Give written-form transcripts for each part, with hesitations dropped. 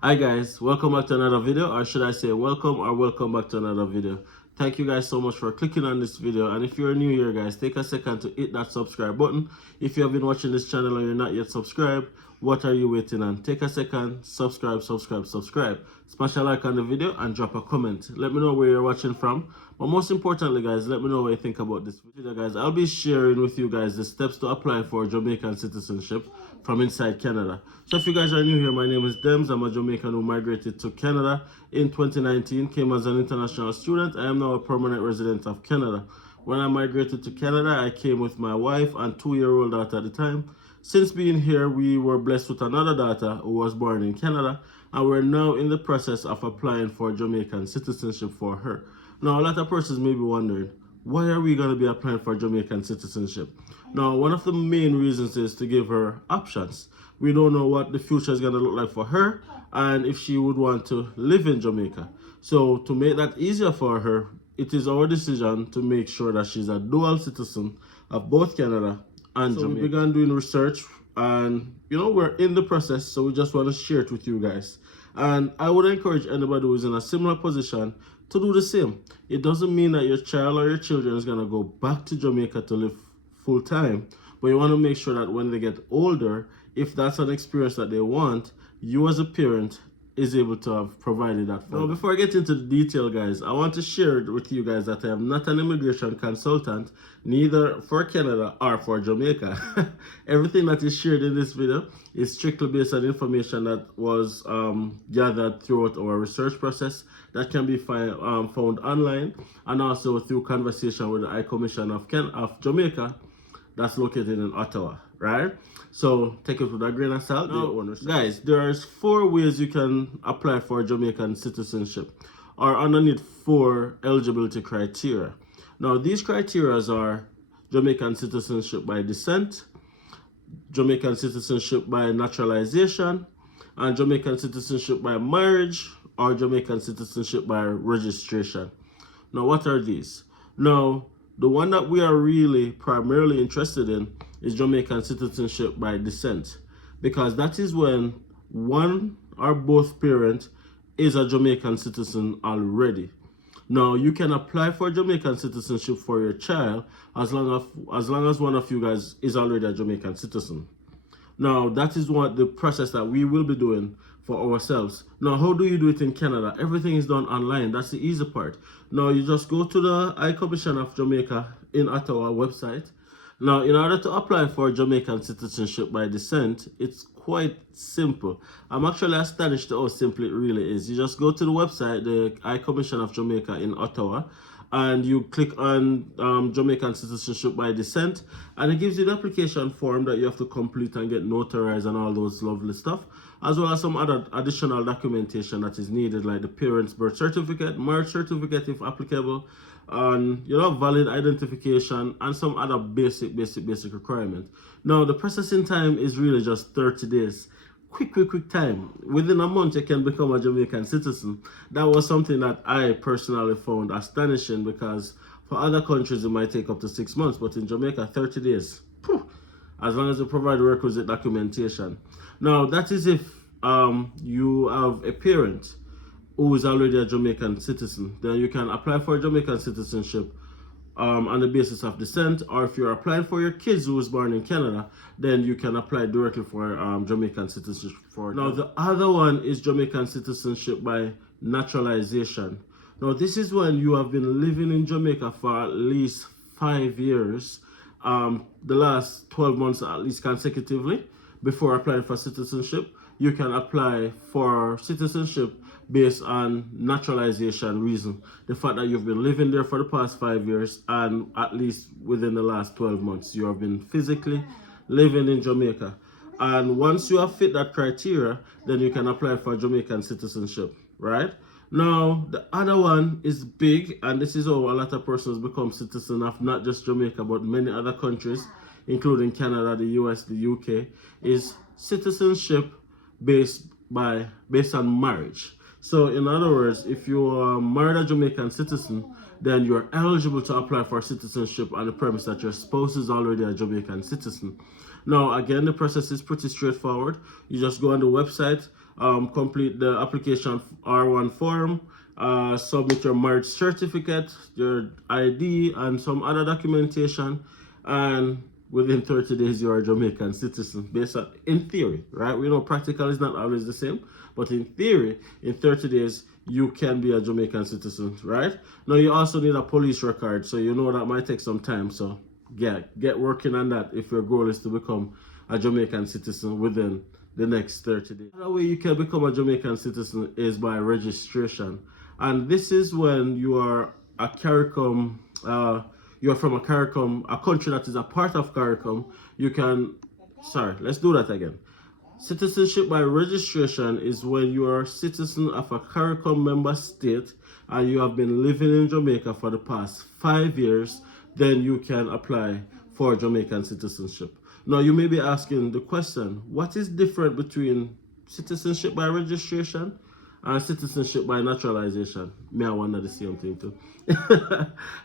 Hi guys, welcome back to another video, or should I say welcome back to another video. Thank you guys so much for clicking on this video, and if you're new here guys, take a second to hit that subscribe button. If you have been watching this channel and you're not yet subscribed, what are you waiting on? Take a second, subscribe. Smash a like on the video and drop a comment. Let me know where you're watching from. But most importantly guys, let me know what you think about this video guys. I'll be sharing with you guys the steps to apply for Jamaican citizenship from inside Canada. So if you guys are new here, my name is Dems. I'm a Jamaican who migrated to Canada in 2019, came as an international student. I am now a permanent resident of Canada. When I migrated to Canada, I came with my wife and 2-year-old daughter at the time. Since being here, we were blessed with another daughter who was born in Canada, and we're now in the process of applying for Jamaican citizenship for her. Now, a lot of persons may be wondering, why are we going to be applying for Jamaican citizenship? Now, one of the main reasons is to give her options. We don't know what the future is going to look like for her and if she would want to live in Jamaica. So to make that easier for her, it is our decision to make sure that she's a dual citizen of both Canada and Jamaica. We began doing research and, we're in the process, so we just want to share it with you guys. And I would encourage anybody who is in a similar position to do the same. It doesn't mean that your child or your children is going to go back to Jamaica to live full time, but you want to make sure that when they get older, if that's an experience that they want, you as a parent is able to have provided that for them. Now, before I get into the detail, guys, I want to share with you guys that I am not an immigration consultant, neither for Canada or for Jamaica. Everything that is shared in this video is strictly based on information that was gathered throughout our research process that can be found online, and also through conversation with the High Commission of Jamaica that's located in Ottawa, right? So take it with a grain of salt. Now, guys, there's 4 ways you can apply for Jamaican citizenship, or underneath 4 eligibility criteria. Now, these criteria are Jamaican citizenship by descent, Jamaican citizenship by naturalization, and Jamaican citizenship by marriage, or Jamaican citizenship by registration. Now, what are these? Now, the one that we are really primarily interested in is Jamaican citizenship by descent, because that is when one or both parents is a Jamaican citizen already. Now, you can apply for Jamaican citizenship for your child as long as one of you guys is already a Jamaican citizen. Now, that is what the process that we will be doing for ourselves. Now, how do you do it in Canada? Everything is done online. That's the easy part. Now, you just go to the High Commission of Jamaica in Ottawa website. Now, in order to apply for Jamaican citizenship by descent, it's quite simple. I'm actually astonished at how simple it really is. You just go to the website, the High Commission of Jamaica in Ottawa, and you click on Jamaican citizenship by descent, and it gives you the application form that you have to complete and get notarized and all those lovely stuff, as well as some other additional documentation that is needed, like the parents' birth certificate, marriage certificate if applicable, and valid identification, and some other basic requirements. Now, the processing time is really just 30 days. Quick time. Within a month, you can become a Jamaican citizen. That was something that I personally found astonishing, because for other countries, it might take up to 6 months, but in Jamaica, 30 days. As long as you provide the requisite documentation. Now, that is if you have a parent who is already a Jamaican citizen. Then you can apply for Jamaican citizenship on the basis of descent, or if you're applying for your kids who was born in Canada, then you can apply directly for Jamaican citizenship. Now, the other one is Jamaican citizenship by naturalization. Now, this is when you have been living in Jamaica for at least 5 years, the last 12 months at least consecutively, before applying for citizenship. You can apply for citizenship based on naturalization reason. The fact that you've been living there for the past 5 years, and at least within the last 12 months, you have been physically living in Jamaica. And once you have fit that criteria, then you can apply for Jamaican citizenship, right? Now, the other one is big, and this is how a lot of persons become citizens of not just Jamaica, but many other countries, including Canada, the US, the UK, is citizenship based on marriage. So in other words, if you are married a Jamaican citizen, then you're eligible to apply for citizenship on the premise that your spouse is already a Jamaican citizen. Now, again, the process is pretty straightforward. You just go on the website, complete the application R1 form, submit your marriage certificate, your ID, and some other documentation, and within 30 days you are a Jamaican citizen. Based on, in theory, right? We know practical is not always the same, but in theory, in 30 days you can be a Jamaican citizen, right? Now you also need a police record, so you know that might take some time. So yeah, get working on that if your goal is to become a Jamaican citizen within the next 30 days. Another way you can become a Jamaican citizen is by registration, and this is when you are a CARICOM, you're from a CARICOM, a country that is a part of CARICOM. You can, sorry, let's do that again. Citizenship by registration is when you are a citizen of a CARICOM member state and you have been living in Jamaica for the past 5 years, then you can apply for Jamaican citizenship. Now you may be asking the question, what is different between citizenship by registration and citizenship by naturalization? Me, I wonder the same thing too.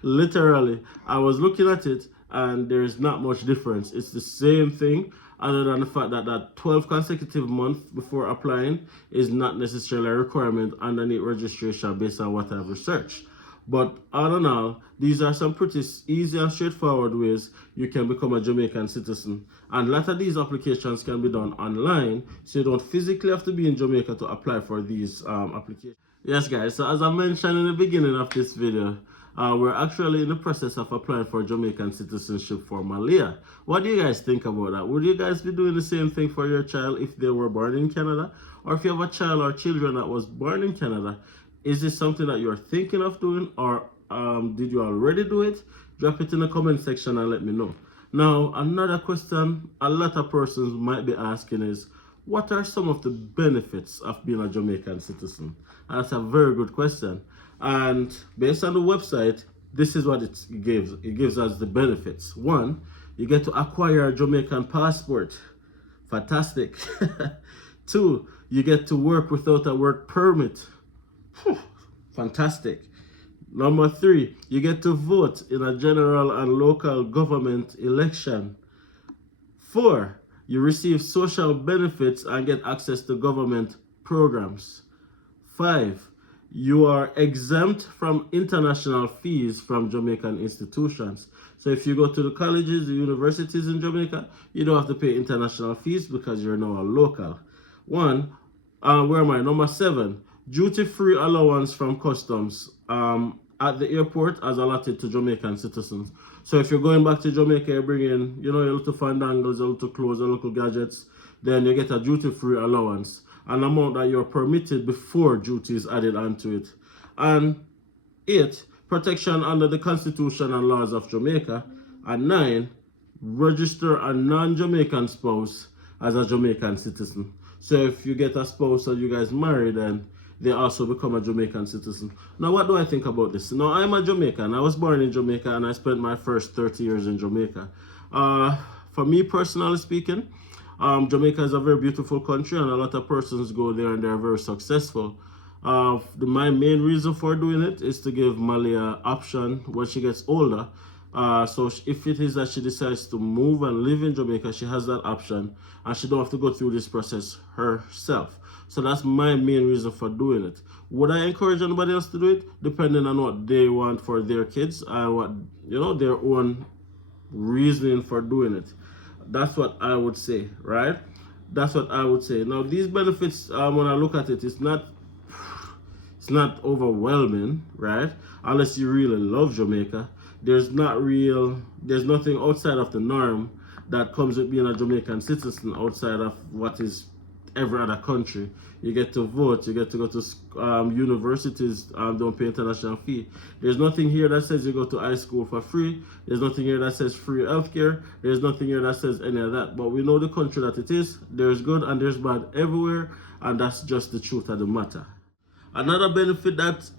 Literally, I was looking at it and there's not much difference. It's the same thing, other than the fact that that 12 consecutive months before applying is not necessarily a requirement underneath registration based on what I've researched. But all in all, these are some pretty easy and straightforward ways you can become a Jamaican citizen. And a lot of these applications can be done online, so you don't physically have to be in Jamaica to apply for these applications. Yes guys, so as I mentioned in the beginning of this video, we're actually in the process of applying for Jamaican citizenship for Malia. What do you guys think about that? Would you guys be doing the same thing for your child if they were born in Canada? Or if you have a child or children that was born in Canada, is this something that you're thinking of doing, or did you already do it? Drop it in the comment section and let me know. Now, another question a lot of persons might be asking is, what are some of the benefits of being a Jamaican citizen? And that's a very good question. And based on the website, this is what it gives. It gives us the benefits. One, you get to acquire a Jamaican passport. Fantastic. Two, you get to work without a work permit. Fantastic. Number three, you get to vote in a general and local government election. Four, you receive social benefits and get access to government programs. Five, you are exempt from international fees from Jamaican institutions. So if you go to the colleges, the universities in Jamaica, you don't have to pay international fees because you're now a local. Where am I? Number seven, duty-free allowance from customs at the airport as allotted to Jamaican citizens. So if you're going back to Jamaica, you bring in, your little fandangles, your little clothes, your little gadgets, then you get a duty-free allowance, an amount that you're permitted before duty is added onto it. And 8, protection under the Constitution and laws of Jamaica. And 9, register a non-Jamaican spouse as a Jamaican citizen. So if you get a spouse and you guys marry, then they also become a Jamaican citizen. Now, what do I think about this? Now, I'm a Jamaican. I was born in Jamaica and I spent my first 30 years in Jamaica. For me, personally speaking, Jamaica is a very beautiful country and a lot of persons go there and they're very successful. My main reason for doing it is to give Malia an option when she gets older. So if it is that she decides to move and live in Jamaica, she has that option and she don't have to go through this process herself. So that's my main reason for doing it. Would I encourage anybody else to do it? Depending on what they want for their kids and what, their own reasoning for doing it. That's what I would say, right? That's what I would say. Now, these benefits, when I look at it, it's not overwhelming, right? Unless you really love Jamaica. There's nothing outside of the norm that comes with being a Jamaican citizen outside of what is every other country. You get to vote, you get to go to universities, don't pay international fee. There's nothing here that says you go to high school for free. There's nothing here that says free healthcare. There's nothing here that says any of that. But we know the country that it is. There's good and there's bad everywhere, and that's just the truth of the matter. Another benefit that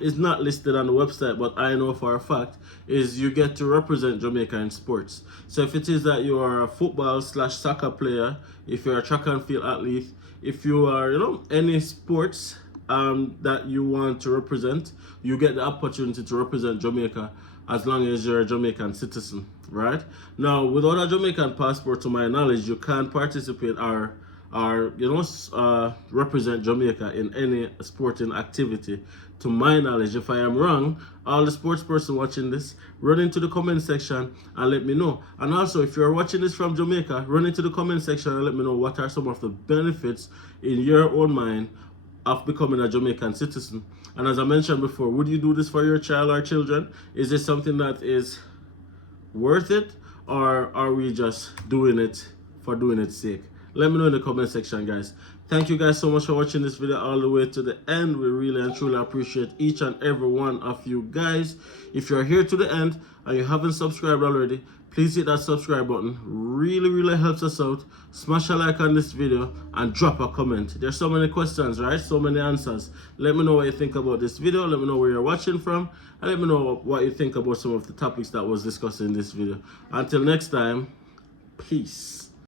is not listed on the website, but I know for a fact, is you get to represent Jamaica in sports. So if it is that you are a football/soccer player, if you're a track and field athlete, if you are, any sports that you want to represent, you get the opportunity to represent Jamaica as long as you're a Jamaican citizen, right? Now, without a Jamaican passport, to my knowledge, you can't participate or or represent Jamaica in any sporting activity. To my knowledge, if I am wrong, all the sports person watching this, run into the comment section and let me know. And also, if you're watching this from Jamaica, run into the comment section and let me know what are some of the benefits in your own mind of becoming a Jamaican citizen. And as I mentioned before, would you do this for your child or children? Is this something that is worth it, or are we just doing it for doing its sake? Let me know in the comment section, guys. Thank you guys so much for watching this video all the way to the end. We really and truly appreciate each and every one of you guys. If you're here to the end and you haven't subscribed already, please hit that subscribe button. Really helps us out. Smash a like on this video and drop a comment. There's so many questions, right? So many answers. Let me know what you think about this video. Let me know where you're watching from, and let me know what you think about some of the topics that was discussed in this video. Until next time, peace.